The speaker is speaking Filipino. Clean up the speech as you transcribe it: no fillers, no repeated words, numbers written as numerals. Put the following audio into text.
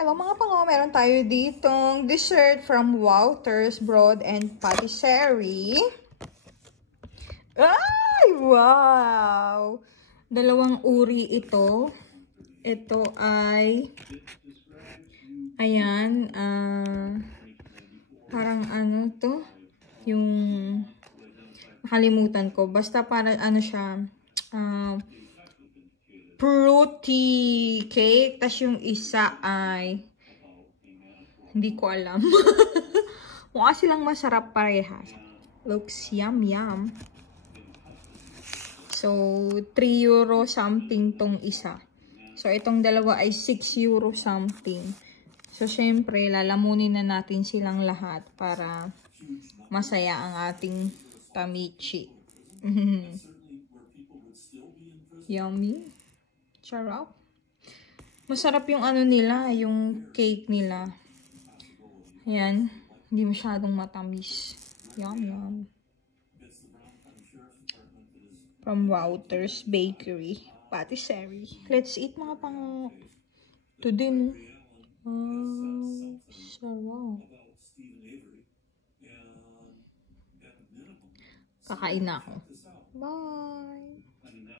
Hello mga pango, meron tayo ditong dessert from Walters Broad and Patisserie. Ay, wow! Dalawang uri ito. Ito ay, ayan, parang ano to? Yung, nakalimutan ko. Basta parang ano siya, fruity cake. Tapos yung isa ay, hindi ko alam. Mukha silang masarap parehas. Looks yum yum. So, 3 euro something tong isa. So, itong dalawa ay 6 euro something. So, syempre, lalamunin na natin silang lahat para masaya ang ating tamichi. Yummy. Charap. Masarap yung ano nila, yung cake nila. Ayan. Hindi masyadong matamis. Yum, yum. From Walters Bakery. Patisserie. Let's eat mga pang... Ito din. Sarap. Kakain na ako. Bye!